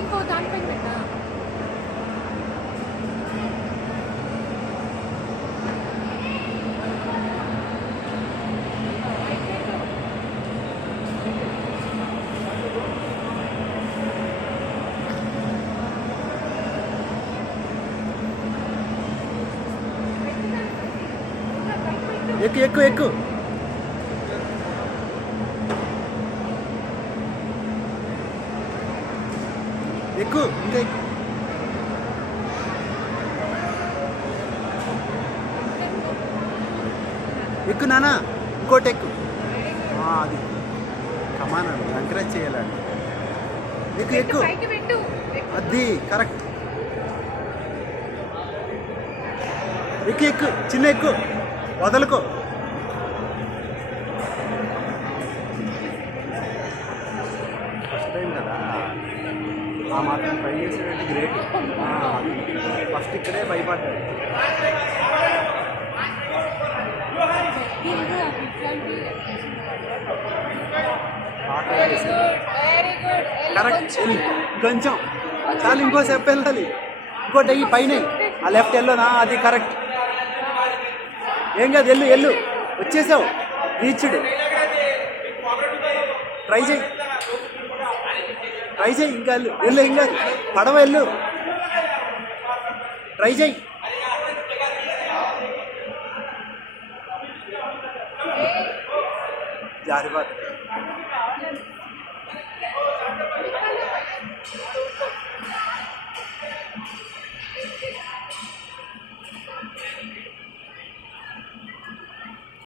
ఇంకో దానిపైన పెట్టా. ఎక్కు ఎక్కు ఎక్కు ఎక్కు ఇంకా ఎక్కు ఎక్కు నానా ఇంకోటి ఎక్కు అది కమానండి ఎంకరేజ్ చేయాలండి ఎక్కు ఎక్కు పైకి పెట్టు. అది కరెక్ట్ ఎక్కు ఎక్కు చిన్న ఎక్కు వదలుకో ఫస్ట్ టైం కదా ఆ మాత్రం ట్రై చేసేది గ్రేట్ ఫస్ట్ ఇక్కడే భయపడ్డాడు కరెక్ట్ కొంచెం చాలు ఇంకో స్టెప్ వెళ్ళాలి ఇంకోటి ఈ పైన ఆ లెఫ్ట్ వెళ్ళునా అది కరెక్ట్ ఏం కాదు ఎల్లు ఎల్లు వచ్చేసావు రీచ్డ్ ట్రై చేయి ఇంకా వెళ్ళు వెళ్ళు ఇంకా పడవ వెళ్ళు ట్రై చేయి జారిపాదు